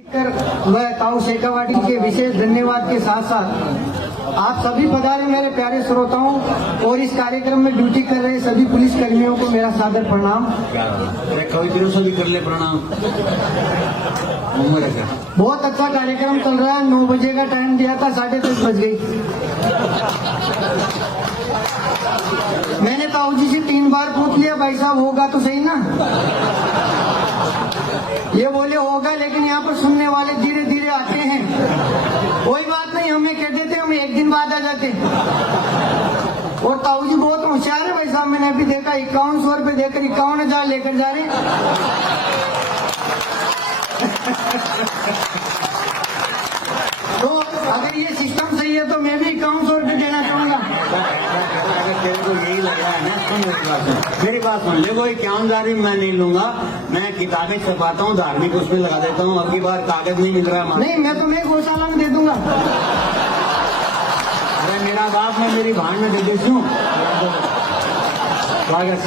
वह ताऊ शेखावाटी के विशेष धन्यवाद के साथ साथ आप सभी पधारे मेरे प्यारे श्रोताओं और इस कार्यक्रम में ड्यूटी कर रहे सभी पुलिस कर्मियों को मेरा सादर प्रणाम। कवि से भी कर ले प्रणाम। बहुत अच्छा कार्यक्रम चल रहा है। 9 बजे का टाइम दिया था, 10:30 बज गई। मैंने ताऊ जी से 3 बार पूछ लिया, भाई साहब होगा तो सही ना। ये बोले होगा, लेकिन यहाँ पर सुनने वाले धीरे धीरे आते हैं। कोई बात नहीं, हमें कह देते, हम 1 दिन बाद आ जाते। और ताऊ जी बहुत होशियार है भाई साहब। मैंने अभी देखा 5100 रुपये देकर 51,000 लेकर जा रहे तो अगर ये सिस्टम सही है तो मैं भी 5100 रुपये देना चाहूंगा। तेरे को यही लग रहा है ना, मेरी बात सुन ले। कोई क्यामदारी मैं नहीं लूंगा। मैं किताबें छपाता हूँ, धार्मिक उसमें लगा देता हूँ। अगली बार कागज नहीं मिल रहा है। नहीं, मैं तुम्हें गौशाला में दे दूंगा। अरे मेरा बाप, मैं मेरी भान में दे देती हूँ। स्वागत।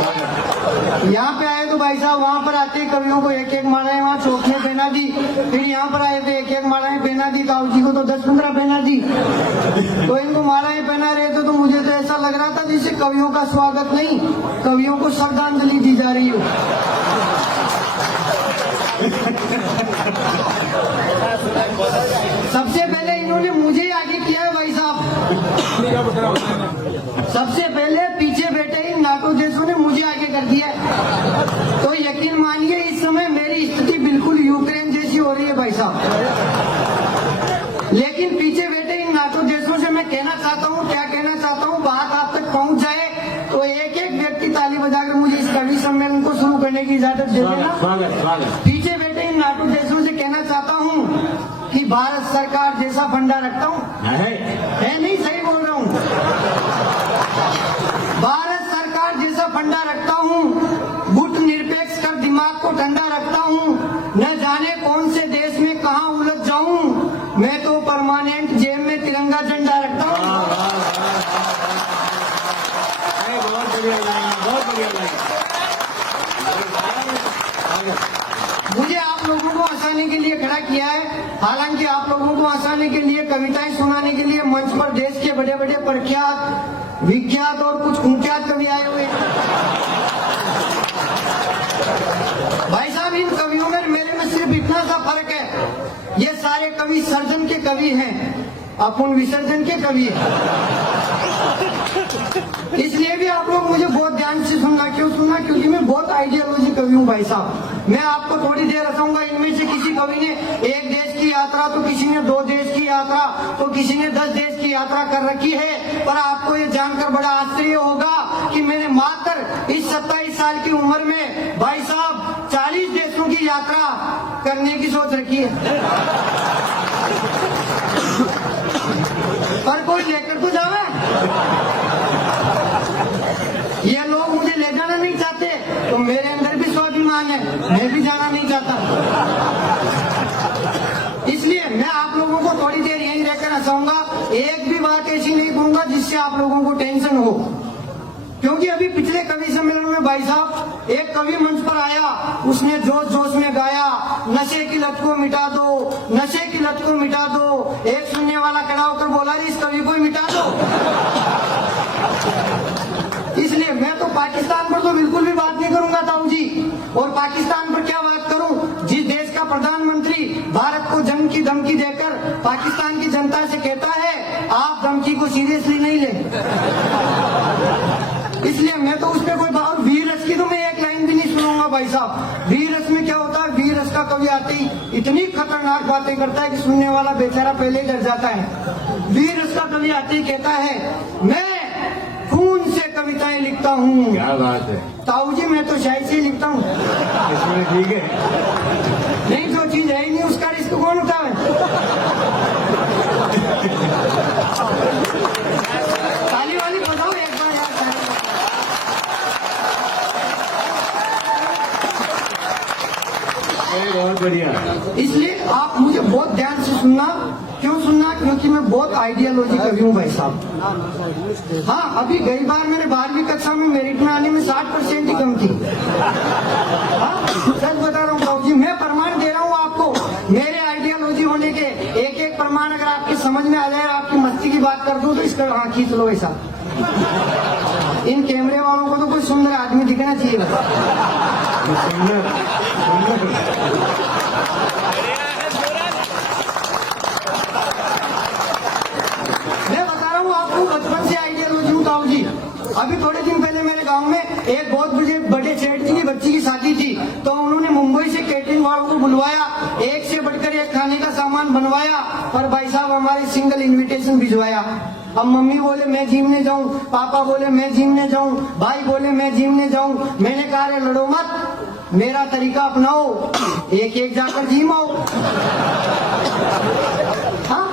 यहाँ पे आए तो भाई साहब वहाँ पर आते कवियों को 1-1 मालाएं वहाँ चौक में पहना दी। फिर यहाँ पर आए थे 1-1 मालाएं पहना दी। ताऊ जी को तो 10-15 पहना दी। तो इनको मालाएं पहना रहे थे तो मुझे तो ऐसा लग रहा था जैसे कवियों का स्वागत नहीं, कवियों को श्रद्धांजलि दी जा रही हो। सबसे पहले इन्होंने मुझे ही आगे किया है भाई साहब। सबसे पहले पीछे बैठे ही नाटो देशों ने मुझे आगे कर दिया है। तो यकीन मानिए इस समय मेरी स्थिति बिल्कुल यूक्रेन जैसी हो रही है भाई साहब। लेकिन पीछे बैठे इन नाटो देशों से मैं कहना चाहता हूँ, क्या कहना चाहता हूँ, बात आप तक पहुँच जाए तो एक-एक व्यक्ति ताली बजाकर मुझे इस कवि सम्मेलन को शुरू करने की इजाजत दे देना। पीछे बैठे इन नाटो देशों से कहना चाहता हूँ कि भारत सरकार जैसा फंडा रखता हूँ, है नहीं, सही बोल रहा हूँ। भारत सरकार जैसा फंडा रखता हूँ, गुट निरपेक्ष कर दिमाग को ठंडा रखता हूँ। न जाने कौन से देश में कहाँ उलझ जाऊं, मैं तो परमानेंट जेब में तिरंगा झंडा रखता हूँ। बहुत बढ़िया लाइन, बहुत बढ़िया लाइन। मुझे आप लोगों को हंसाने के लिए खड़ा किया है। हालांकि आप लोगों को हंसाने के लिए, कविताएं सुनाने के लिए मंच पर देश के बड़े बड़े प्रख्यात, विख्यात और कुछ कुख्यात कवि आए हुए हैं। भाई साहब, इन कवियों में मेरे में सिर्फ इतना सा फर्क है, ये सारे कवि सर्जन के कवि हैं, अपन विसर्जन के कवि हैं। इसलिए भी आप लोग मुझे बहुत ध्यान से सुनना। क्यों सुनना? क्योंकि मैं बहुत आइडियोलॉजी कवि हूँ भाई साहब। मैं आपको थोड़ी देर हंसाऊंगा। इनमें से किसी कवि ने 1 देश की यात्रा, तो किसी ने 2 देश की यात्रा, तो किसी ने 10 देश की यात्रा कर रखी है। पर आपको ये जानकर बड़ा आश्चर्य होगा कि मैंने मात्र इस 27 साल की उम्र में भाई साहब 40 देशों की यात्रा करने की सोच रखी है। पर कोई लेकर तो जावे। ये लोग मुझे ले जाना नहीं चाहते, तो मेरे अंदर भी स्वाभिमान है, मैं भी जाना नहीं चाहता। इसलिए मैं आप लोगों को थोड़ी देर यहीं रहकर हंसाऊंगा। एक भी बात ऐसी नहीं कहूंगा जिससे आप लोगों को टेंशन हो। क्योंकि अभी पिछले कवि सम्मेलन में भाई साहब एक कवि मंच पर आया, उसने जोश जोश में गाया, नशे की लत को मिटा दो, नशे की लत को मिटा दो। एक सुनने वाला खड़ा होकर बोला, इस कवि को ही मिटा दो। इसलिए मैं तो पाकिस्तान पर तो बिल्कुल भी बात नहीं करूंगा ताऊ जी। और पाकिस्तान पर क्या बात करूं, जिस देश का प्रधानमंत्री भारत को जंग की धमकी देकर पाकिस्तान की जनता से कहता है आप धमकी को सीरियसली नहीं ले। इसलिए मैं तो उस पर कोई बात, वीर रस की तो मैं एक लाइन भी नहीं सुनूंगा भाई साहब। वीर रस में क्या होता है, वीर रस का कवि आते ही इतनी खतरनाक बातें करता है कि सुनने वाला बेचारा पहले ही डर जाता है। वीर रस का कवि आते ही कहता है मैं खून से कविताएं लिखता हूँ। क्या बात है ताऊ जी, मैं तो शायरी से लिखता हूँ। इसमें ठीक है। नहीं, जो चीज है ही नहीं उसका रिस्क कौन उठावे। ताली वाली बजाओ एक बार यार। बहुत बढ़िया। इसलिए आप मुझे बहुत ध्यान से सुनना। क्यों सुनना? क्योंकि मैं बहुत आइडियोलॉजी कवि हूँ भाई साहब। हाँ, अभी गई बार मैंने 12वीं कक्षा में मेरिट में आने में 60% ही कम थी। हाँ, सच बता रहा हूँ बाबू जी, मैं प्रमाण दे रहा हूँ आपको। मेरे आइडिया प्रमाण अगर आपके समझ में आ जाए, आपकी मस्ती की बात कर दूं तो इसका हाँ खींच लो ऐसा। इन कैमरे वालों को तो कोई सुंदर आदमी दिखना चाहिए बस। मैं बता रहा हूँ आपको, बचपन से आइडियोलॉजी हूँ ताऊ जी। अभी थोड़े दिन पहले मेरे गांव में एक बहुत बड़े सेठ जी की बच्ची की शादी थी, तो उन्होंने मुंबई से कैटरिंग वालों को बुलवाया, एक से बढ़कर एक खाने का सामान बनवाया, पर भाई साहब हमारे सिंगल इनविटेशन भिजवाया। अब मम्मी बोले मैं जिम ने जाऊं, पापा बोले मैं जिम ने जाऊं, भाई बोले मैं जिम ने जाऊं। मैंने कहा रे लड़ो मत, मेरा तरीका अपनाओ, एक एक जाकर जिम आओ। हाँ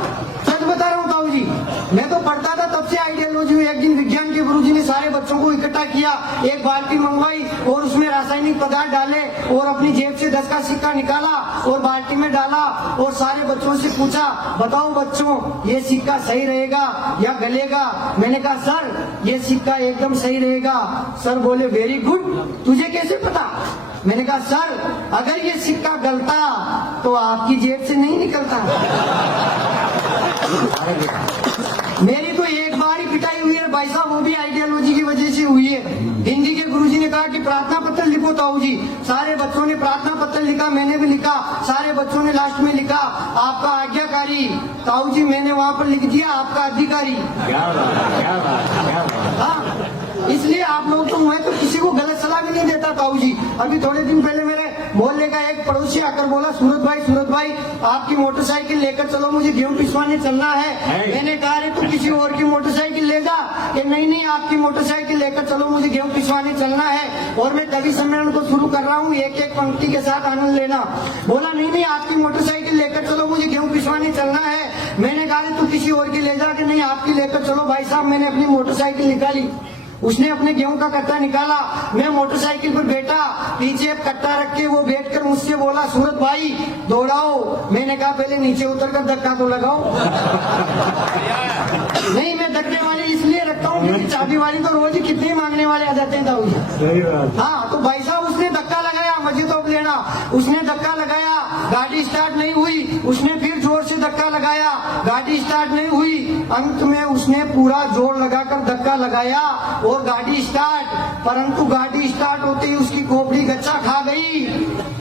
सच बता रहा हूँ ताऊ जी, मैं तो पढ़ता था तब से आइडियोलॉजी हुई। एक दिन विज्ञान के गुरुजी ने सारे बच्चों को इकट्ठा किया, एक बाल्टी मंगवाई और उसमें रासायनिक पदार्थ डाले और अपनी जेब से 10 का सिक्का निकाला और बाल्टी में डाला और सारे बच्चों से पूछा, बताओ बच्चों ये सिक्का सही रहेगा या गलेगा? मैंने कहा सर ये सिक्का एकदम सही रहेगा। सर बोले वेरी गुड, तुझे कैसे पता? मैंने कहा सर अगर ये सिक्का गलता तो आपकी जेब से नहीं निकलता। मेरी तो एक बार ही पिटाई हुई है भाई साहब, वो भी आइडियोलॉजी की वजह से हुई है। हिंदी के गुरुजी ने कहा कि प्रार्थना पत्र लिखो ताऊ जी। सारे बच्चों ने प्रार्थना पत्र लिखा, मैंने भी लिखा, सारे बच्चों ने लास्ट में लिखा आपका आज्ञाकारी। ताऊ जी मैंने वहाँ पर लिख दिया आपका अधिकारी। क्या बात, क्या बात, क्या बात। हाँ इसलिए आप लोग तो, मैं तो किसी को गलत सलाह भी नहीं देता ताऊ जी। अभी थोड़े दिन पहले मेरे मोहल्ले का एक पड़ोसी आकर बोला, सूरत भाई आपकी मोटरसाइकिल लेकर चलो, मुझे गेहूं पिसवाने चलना है। मैंने कहा अरे तू किसी और की मोटरसाइकिल ले जा। कि नहीं आपकी मोटरसाइकिल लेकर चलो, मुझे गेहूं पिसवाने चलना है और मैं कवि सम्मेलन को शुरू कर रहा हूँ, एक एक पंक्ति के साथ आनंद लेना। बोला नहीं आपकी मोटरसाइकिल लेकर चलो, मुझे गेहूं पिसवाने चलना है। मैंने कहा तू किसी और की ले जा। कि नहीं आपकी लेकर चलो। भाई साहब मैंने अपनी मोटरसाइकिल निकाली, उसने अपने गेहूं का कट्टा निकाला, मैं मोटरसाइकिल पर बैठा, पीछे एक कट्टा रख के वो बैठकर मुझसे बोला सूरत भाई दौड़ाओ। मैंने कहा पहले नीचे उतरकर धक्का तो लगाओ। नहीं मैं धक्के वाली इसलिए रखता हूँ क्योंकि चाबी वाली तो रोज ही कितने मांगने वाले आ जाते हैं ताऊ जी। हाँ तो भाई साहब उसने धक्का लगाया, मुझे तो अब लेना। उसने धक्का लगाया, गाड़ी स्टार्ट नहीं हुई। उसने फिर जोर से धक्का लगाया, गाड़ी स्टार्ट नहीं हुई। अंत में उसने पूरा जोर लगाकर धक्का लगाया और गाड़ी स्टार्ट, परंतु गाड़ी स्टार्ट होते ही उसकी खोपड़ी गच्चा खा गई,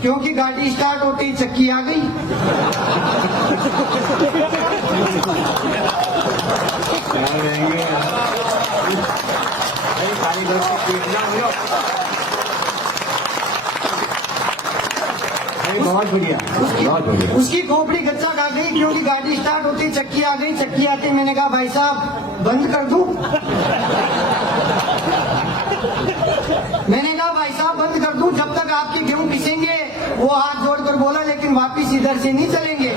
क्योंकि गाड़ी स्टार्ट होते ही चक्की आ गई। बहुत बढ़िया, बहुत बढ़िया। उसकी खोपड़ी गच्चा खा गई क्योंकि गाड़ी स्टार्ट होती ही चक्की आ गई। चक्की आते मैंने कहा भाई साहब बंद कर दूं? मैंने कहा भाई साहब बंद कर दूं जब तक आपके गेहूं पिसेंगे। वो हाथ जोड़कर बोला लेकिन वापिस इधर से नहीं चलेंगे।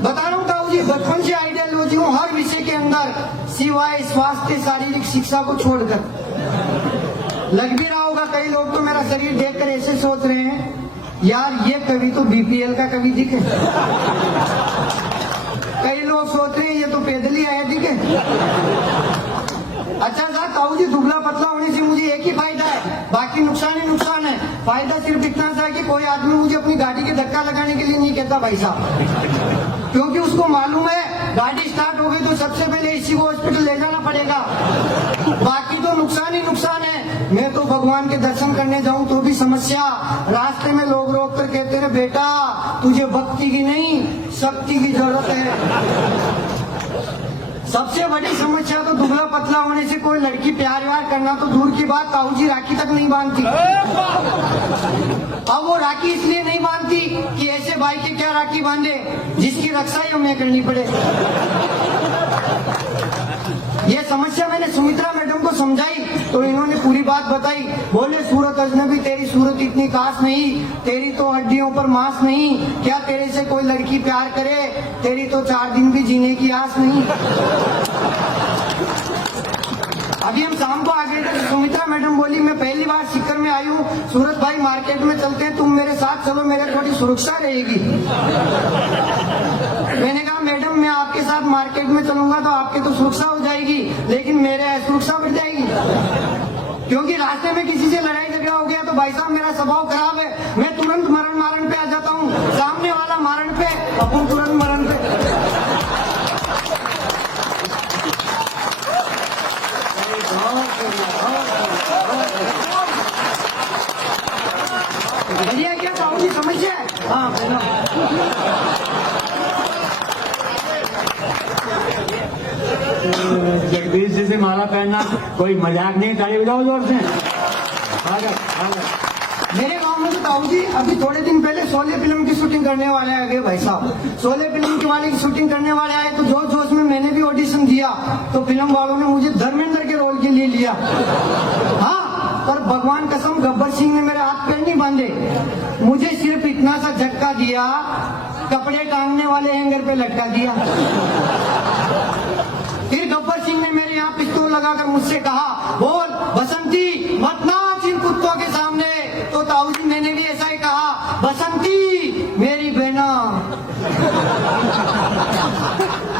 बता रहा हूँ ताऊ जी, बचपन से आइडियोलॉजी हूँ हर विषय के अंदर, सिवाय स्वास्थ्य शारीरिक शिक्षा को छोड़कर। लग भी रहा होगा कई लोग तो मेरा शरीर देखकर ऐसे सोच रहे हैं यार ये कवि तो बीपीएल का कवि दिखे। कई लोग सोच रहे हैं ये तो पैदल ही आया दिखे। अच्छा साहब ताऊ जी दुबला पतला होने से मुझे एक ही फायदा है, बाकी नुकसान ही नुकसान है। फायदा सिर्फ इतना सा है कि कोई आदमी मुझे अपनी गाड़ी के धक्का लगाने के लिए नहीं कहता भाई साहब, क्योंकि उसको मालूम है गाड़ी स्टार्ट हो गई तो सबसे पहले इसी को हॉस्पिटल ले जाना पड़ेगा। बाकी तो नुकसान ही नुकसान है। मैं तो भगवान के दर्शन करने जाऊं तो भी समस्या, रास्ते में लोग रोक कर कहते रहे बेटा तुझे भक्ति की नहीं शक्ति की जरूरत है। सबसे बड़ी समस्या तो दुबला पतला होने से कोई लड़की प्यार व्यार करना तो दूर की बात, ताऊ जी राखी तक नहीं बांधती। अब वो राखी इसलिए नहीं बांधती कि ऐसे भाई के क्या राखी बांधे जिसकी रक्षा ही हमें करनी पड़े। ये समस्या मैंने सुमित्रा मैडम को समझाई तो इन्होंने पूरी बात बताई। बोले सूरत अजनबी तेरी सूरत इतनी खास नहीं, तेरी तो हड्डियों पर मांस नहीं, क्या तेरे से कोई लड़की प्यार करे? तेरी तो 4 दिन भी जीने की आस नहीं। अभी हम शाम को आ गए थे, सुमित्रा मैडम बोली मैं पहली बार सीकर में आई हूँ, सूरत भाई मार्केट में चलते हैं, तुम मेरे साथ चलो, मेरे थोड़ी सुरक्षा रहेगी। मैंने कहा मैडम मैं आपके साथ मार्केट में चलूंगा तो आपकी तो सुरक्षा हो जाएगी, लेकिन मेरे सुरक्षा बढ़ जाएगी, क्योंकि रास्ते में किसी से लड़ाई झगड़ा हो गया तो भाई साहब मेरा स्वभाव खराब है, मैं तुरंत मरण पे आ जाता हूँ। सामने वाला मरण पे अपन तुरंत मरण पे बढ़िया क्या ताऊजी समझिए। हाँ पहला जगदीश जी से माला पहनना कोई मजाक नहीं, ताली बजाओ जोर से। मेरे गांव में तो ताऊजी अभी थोड़े दिन पहले शोले फिल्म की शूटिंग करने वाले आ गए भाई साहब। शोले फिल्म की शूटिंग करने वाले आए तो जोश जोश में मैंने भी ऑडिशन दिया तो फिल्म वालों ने मुझे धर्मेंद्र के रोल के लिए लिया। हाँ पर भगवान कसम गब्बर सिंह ने मेरे हाथ पैर नहीं बांधे, मुझे सिर्फ इतना सा झटका दिया, कपड़े टांगने वाले हैंगर पे लटका दिया। फिर गब्बर सिंह ने मेरे यहाँ पिस्तौल लगाकर मुझसे कहा, बोल बसंती मत नाच इन कुत्तों के सामने। तो ताऊजी मैंने भी ऐसा ही कहा, बसंती मेरी बहना,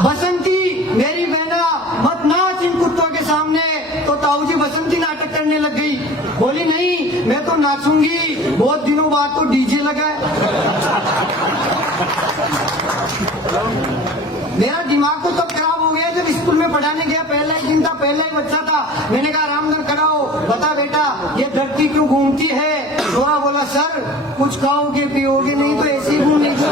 बसंती मेरी बहना मत नाच इन कुत्तों के सामने। तो ताऊजी बसंती नाटक करने लग गई, बोली नहीं मैं तो नाचूंगी, बहुत दिनों बाद तो डीजे लगा है। मेरा दिमाग तो तब खराब हो गया जब स्कूल में पढ़ाने गया, पहला ही दिन था, पहला ही बच्चा था। मैंने कहा रामधन कराओ, बता बेटा ये धरती क्यों घूमती है। थोड़ा बोला सर कुछ खाओगे पियोगे नहीं तो ऐसे ही घूमेगी।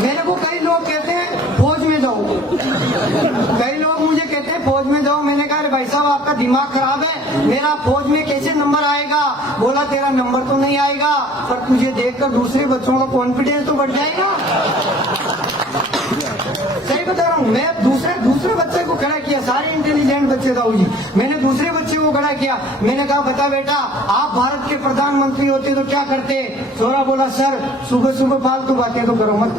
मेरे को कई लोग कहते हैं फौज में जाओ, कई लोग मुझे कहते हैं फौज में जाओ। मैंने कहा भाई साहब आपका दिमाग खराब है, मेरा फौज में कैसे नंबर आएगा। बोला तेरा नंबर तो नहीं आएगा पर तुझे देखकर दूसरे बच्चों का कॉन्फिडेंस तो बढ़ जाएगा। सही बता रहा हूँ, मैं दूसरे बच्चे को खड़ा किया, सारे इंटेलिजेंट बच्चे ताऊजी, मैंने दूसरे बच्चे को खड़ा किया। मैंने कहा बता बेटा आप भारत के प्रधानमंत्री होते तो क्या करते। छोरा बोला सर सुबह सुबह फालतू बातें तो करो मत,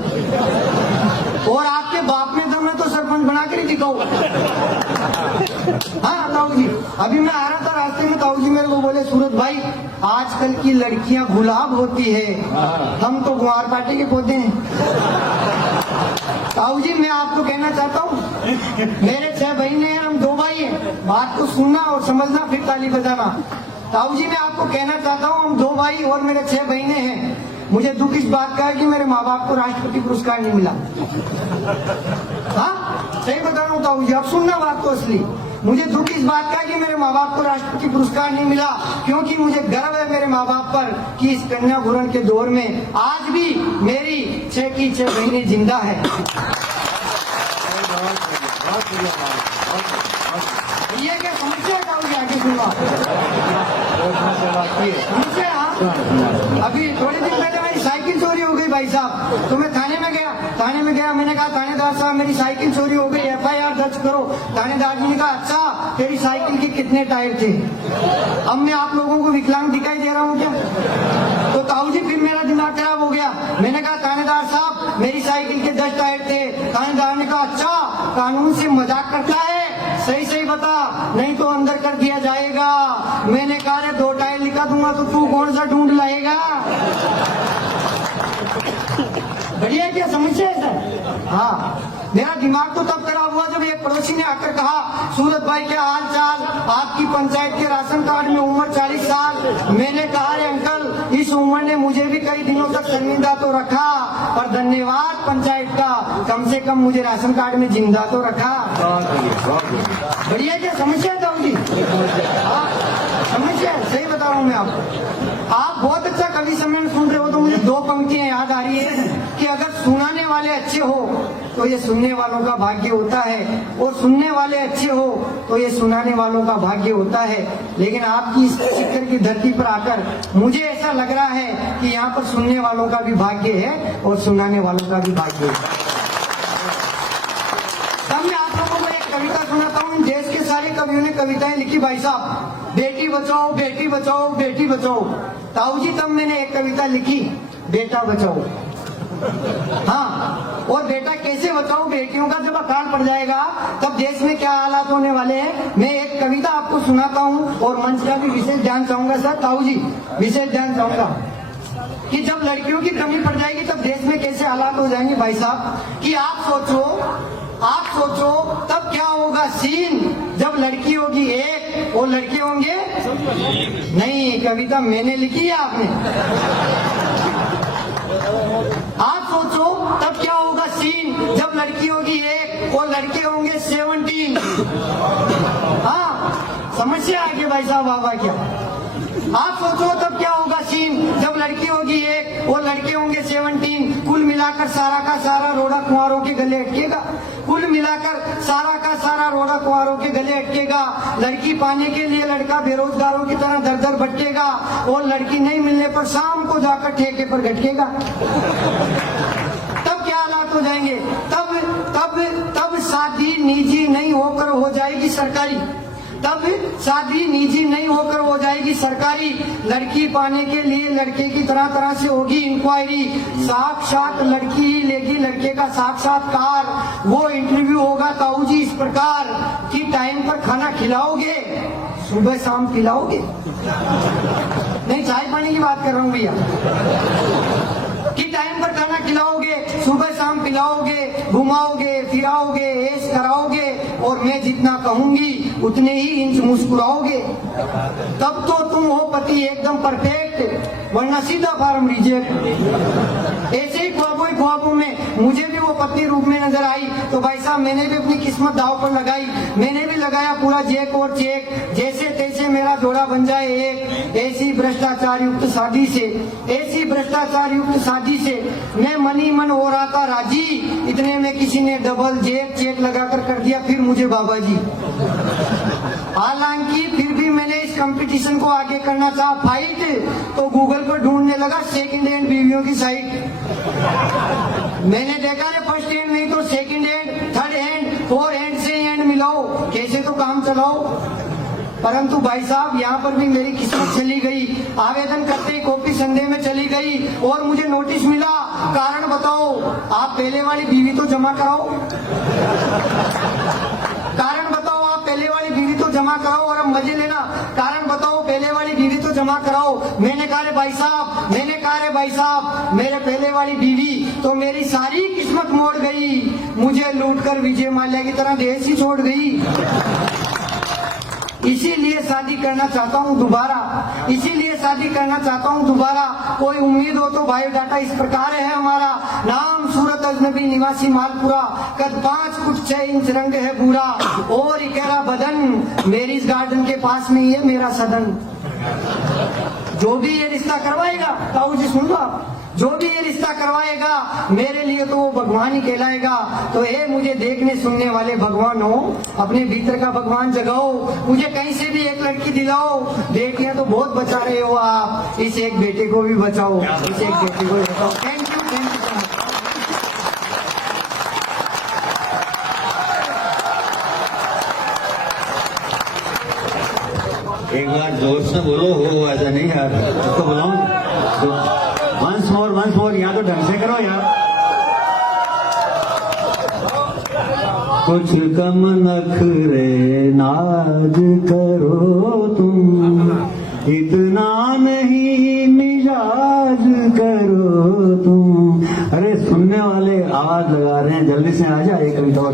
और आपके बाप में दम है तो सरपंच बना कर ही दिखाओ। हाँ ताऊजी अभी मैं आ रहा था रास्ते में, ताऊजी मेरे को बोले सूरत भाई आजकल की लड़कियां गुलाब होती है, हम तो गुआर पार्टी के पौधे हैं। ताऊजी मैं आपको कहना चाहता हूँ मेरे 6 बहनें हैं, हम 2 भाई हैं, बात को सुनना और समझना फिर ताली बजाना। ताऊजी मैं आपको कहना चाहता हूँ हम 2 भाई और मेरे 6 बहनें हैं। मुझे दुख इस बात का है कि मेरे माँ बाप को राष्ट्रपति पुरस्कार नहीं मिला। हाँ सही बता रहा हूँ ताऊजी, अब सुनना बात को असली। मुझे दुख इस बात का है कि मेरे माँ बाप को राष्ट्रपति पुरस्कार नहीं मिला, क्योंकि मुझे गर्व है मेरे माँ बाप पर कि इस कन्या भ्रूण के दौर में आज भी मेरी 6 की 6 बहनें जिंदा है। ये क्या समस्या है आगे सुनवा समस्या। अभी थोड़ी दिन पहले मेरी साइकिल चोरी हो गई भाई साहब, तो मैं थाने में गया, मैंने कहा थानेदार साहब मेरी साइकिल चोरी हो गई, FIR दर्ज करो। थानेदार जी ने कहा अच्छा तेरी साइकिल के कितने टायर थे। अब मैं आप लोगों को विकलांग दिखाई दे रहा हूँ क्या। तो ताऊजी फिर मेरा दिमाग खराब हो गया, मैंने कहा थानेदार साहब मेरी साइकिल के 10 टायर थे। थानेदार ने कहा अच्छा कानून से मजाक करता है, सही सही बता नहीं तो अंदर कर दिया जाएगा। मैंने कहा 2 टायर लिखा दूंगा तो तू कौन सा ढूंढ लाएगा। बढ़िया क्या समस्या है सर। हाँ मेरा दिमाग तो तब खराब हुआ जब एक पड़ोसी ने आकर कहा सूरत भाई क्या हाल चाल, आपकी पंचायत के राशन कार्ड में उम्र 40 साल। मैंने कहा अरे अंकल इस उम्र ने मुझे भी कई दिनों तक शर्मिंदा तो रखा, पर धन्यवाद पंचायत का, कम से कम मुझे राशन कार्ड में जिंदा तो रखा। बढ़िया क्या समस्या है ताऊजी। समस्या सही बता रहा हूँ मैं आपको। आप बहुत अच्छा कवि सम्मेलन सुन रहे हो तो मुझे 2 पंक्तियां याद आ रही है कि अगर सुनाने वाले अच्छे हो तो ये सुनने वालों का भाग्य होता है, और सुनने वाले अच्छे हो तो ये सुनाने वालों का भाग्य होता है। लेकिन आपकी इस शिखर की धरती पर आकर मुझे ऐसा लग रहा है कि यहाँ पर सुनने वालों का भी भाग्य है और सुनाने वालों का भी भाग्य है। तब मैं आप लोगों को एक कविता सुनाता हूँ। देश के सारे कवियों ने कविताएं लिखी भाई साहब, बेटी बचाओ बेटी बचाओ बेटी बचाओ। ताऊजी तब मैंने एक कविता लिखी बेटा बचाओ। हाँ और बेटा कैसे बचाओ, बेटियों का जब अकाल पड़ जाएगा तब देश में क्या हालात होने वाले हैं। मैं एक कविता आपको सुनाता हूँ और मंच का भी विशेष ध्यान चाहूंगा सर, ताऊजी विशेष ध्यान चाहूंगा कि जब लड़कियों की कमी पड़ जाएगी तब देश में कैसे हालात हो जाएंगे भाई साहब। कि आप सोचो तब क्या होगा सीन जब लड़की होगी एक और लड़के होंगे नहीं। कविता मैंने लिखी है आपने। आप सोचो तब क्या होगा सीन जब लड़की होगी एक और लड़के होंगे 17। हाँ समस्या आ गई भाई साहब बाबा क्या। आप सोचो तब क्या होगा सीन जब लड़की होगी एक और लड़के होंगे 17। कुल मिलाकर सारा का सारा रोड़ा कुंवारों के गले अटकेगा। कुल मिलाकर सारा का सारा रोड़ा कुंवारों के गले अटकेगा। लड़की पाने के लिए लड़का बेरोजगारों की तरह दर दर भटकेगा और लड़की नहीं मिलने पर शाम को जाकर ठेके पर घटकेगा। तब क्या हालात हो जाएंगे। तब तब तब शादी निजी नहीं होकर हो जाएगी सरकारी। तब शादी निजी नहीं होकर हो जाएगी सरकारी। लड़की पाने के लिए लड़के की तरह तरह से होगी इंक्वायरी। साक्षात लड़की ही लेगी लड़के का साक्षात्कार। वो इंटरव्यू होगा ताऊ जी इस प्रकार कि टाइम पर खाना खिलाओगे सुबह शाम पिलाओगे। नहीं चाय पानी की बात कर रहा हूँ भैया। कि टाइम पर खाना खिलाओगे सुबह शाम पिलाओगे घुमाओगे फिराओगे ऐश कराओगे और मैं जितना कहूंगी उतने ही इंच मुस्कुराओगे। तब तो तुम हो पति एकदम परफेक्ट वरना सीधा फार्म रिजेक्ट। ऐसे ही ख्वाबों में मुझे भी वो पत्नी रूप में नजर आई तो भाई साहब मैंने भी अपनी किस्मत दाव पर लगाई। मैंने भी लगाया पूरा चेक और चेक जैसे तैसे मेरा जोड़ा बन जाए एक। ऐसी भ्रष्टाचार युक्त शादी से ऐसी भ्रष्टाचार युक्त शादी से मैं मनी मन हो रहा था राजी। इतने में किसी ने डबल जेक चेक लगाकर कर दिया फिर मुझे बाबा जी। हालांकि फिर भी मैंने इस कंपटीशन को आगे करना चाहा फाइट तो गूगल पर ढूंढने लगा सेकंड हैंड बीवियों की साइट। मैंने देखा रे फर्स्ट हैंड नहीं तो second hand third hand four hand से हैंड मिलाओ कैसे तो काम चलाओ। परंतु भाई साहब यहाँ पर भी मेरी किस्मत चली गई। आवेदन करते ही कॉपी संदेह में चली गई और मुझे नोटिस मिला। कारण बताओ आप पहले वाली बीवी तो जमा कराओ। कारण बताओ आप पहले वाली बीवी तो जमा कराओ और अब मजे लेना। कारण बताओ पहले वाली बीवी तो जमा कराओ। मैंने कहा रे भाई साहब मेरे पहले वाली बीवी तो मेरी सारी किस्मत मोड़ गई। मुझे लूटकर विजय माल्या की तरह देश ही छोड़ गई। इसीलिए शादी करना चाहता हूँ दोबारा। कोई उम्मीद हो तो बायोडाटा इस प्रकार है हमारा। नाम सूरत अजनबी निवासी मालपुरा कद 5 फुट 6 इंच रंग है पूरा और इकेरा बदन मेरिस गार्डन के पास में ही है मेरा सदन। जो भी ये रिश्ता करवाएगा ताऊ जी सुन लो आप। जो भी ये रिश्ता करवाएगा मेरे लिए तो वो भगवान ही कहलाएगा। तो हे मुझे देखने सुनने वाले भगवान हो अपने भीतर का भगवान जगाओ। मुझे कहीं से भी एक लड़की दिलाओ। बेटियां तो बहुत बचा रहे हो आप इस एक बेटे को भी बचाओ। इस एक बेटे को बचाओ। Thank you so much. एक बार जोर से बोलो हो ऐसा नहीं यार तो बुलाओ। वंस मोर यहाँ तो ढंग से करो यार। कुछ कम नखरे नाज करो तुम इतना नहीं मिजाज करो तुम। अरे सुनने वाले आवाज लगा रहे हैं जल्दी से आ जाए कविता और